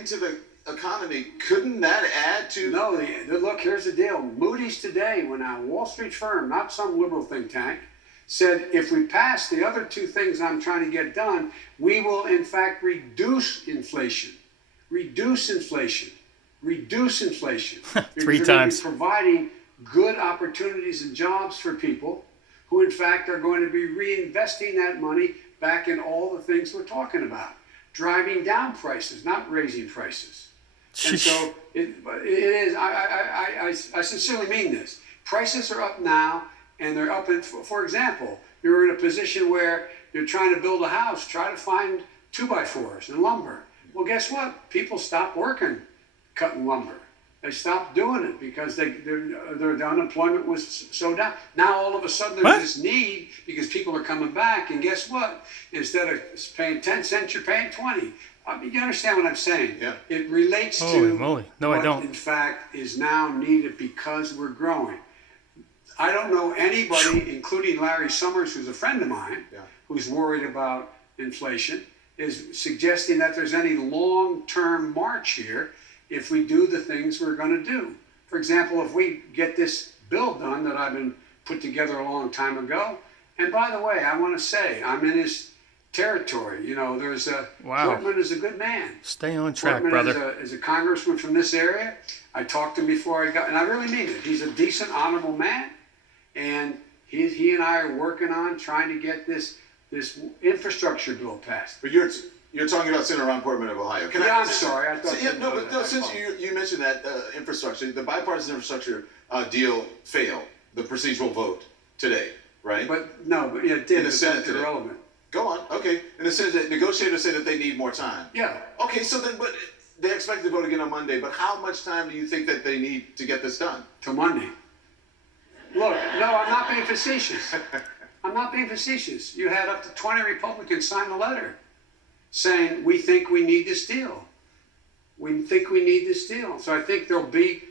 into the economy, couldn't that add to? No, look, here's the deal. Moody's today, when a Wall Street firm, not some liberal think tank, said if we pass the other two things I'm trying to get done, we will in fact reduce inflation. Reduce inflation. Reduce inflation. Three times. Providing good opportunities and jobs for people who in fact are going to be reinvesting that money back in all the things we're talking about. Driving down prices, not raising prices. And so it is, I sincerely mean this. Prices are up now, and they're up in, for example, you're in a position where you're trying to build a house, try to find 2x4s and lumber. Well, guess what? People stop working cutting lumber. They stopped doing it because their unemployment was so down. Now all of a sudden there's this need because people are coming back, and guess what? Instead of paying 10 cents, you're paying 20. I mean, you understand what I'm saying? Yeah. It relates Holy to moly. No, what I don't. in fact is now needed because we're growing. I don't know anybody, including Larry Summers, who's a friend of mine, who's worried about inflation, is suggesting that there's any long-term march here if we do the things we're going to do. For example, if we get this bill done that I've been put together a long time ago, and by the way, I want to say, I'm in his territory. You know, there's a, Portman is a good man. Stay on track, Portman brother. is a congressman from this area. I talked to him before I got, and I really mean it. He's a decent, honorable man, and he and I are working on trying to get this infrastructure bill passed. But you're talking about Senator Ron Portman of Ohio. I'm sorry. I thought since you mentioned that infrastructure, the bipartisan infrastructure deal failed the procedural vote today, right? But it did. In the Senate today. Irrelevant. Go on. Okay. And it says that negotiators say that they need more time. Yeah. Okay. So then, but they expect to vote again on Monday. But how much time do you think that they need to get this done? Till Monday. Look, no, I'm not being facetious. I'm not being facetious. You had up to 20 Republicans sign a letter saying, we think we need this deal. We think we need this deal. So I think there'll be,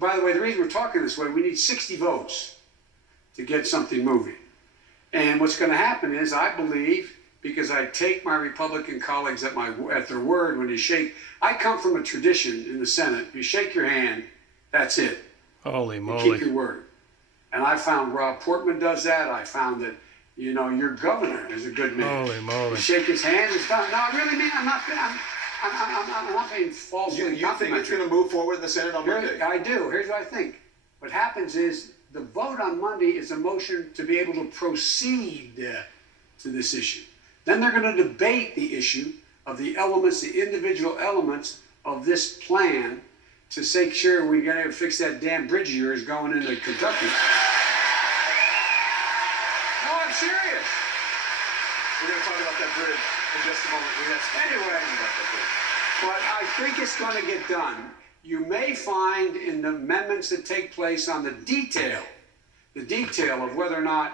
by the way, the reason we're talking this way, we need 60 votes to get something moving. And what's going to happen is, I believe, because I take my Republican colleagues at their word when you shake, I come from a tradition in the Senate, you shake your hand, that's it. Holy moly. You keep your word. And I found Rob Portman does that. I found that, your governor is a good man. Holy moly. You shake his hand, it's done. No, I really mean, I'm not being falsely You think it's going to move forward in the Senate on Monday? I do. Here's what I think. What happens is the vote on Monday is a motion to be able to proceed to this issue. Then they're going to debate the issue of the elements, the individual elements of this plan to make sure we got to fix that damn bridge of yours going into Kentucky. No, I'm serious. We're going to talk about that bridge in just a moment. Anyway, but I think it's going to get done. You may find in the amendments that take place on the detail of whether or not,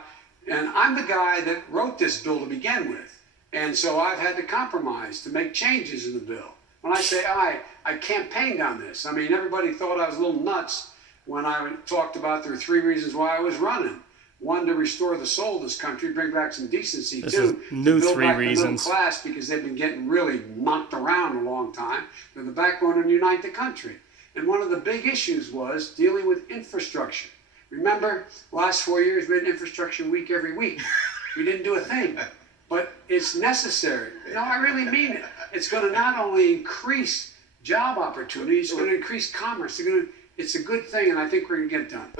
and I'm the guy that wrote this bill to begin with, and so I've had to compromise to make changes in the bill. When I say I campaigned on this. I mean, everybody thought I was a little nuts when I talked about there were 3 reasons why I was running. 1, to restore the soul of this country, bring back some decency. This 2, is new to build 3 back reasons. the middle class because they've been getting really knocked around a long time. They're the backbone and unite the country. And one of the big issues was dealing with infrastructure. Remember, last 4 years we had infrastructure week every week. We didn't do a thing. But it's necessary. No, I really mean it. It's going to not only increase job opportunities, it's going to increase commerce. It's a good thing, and I think we're going to get it done.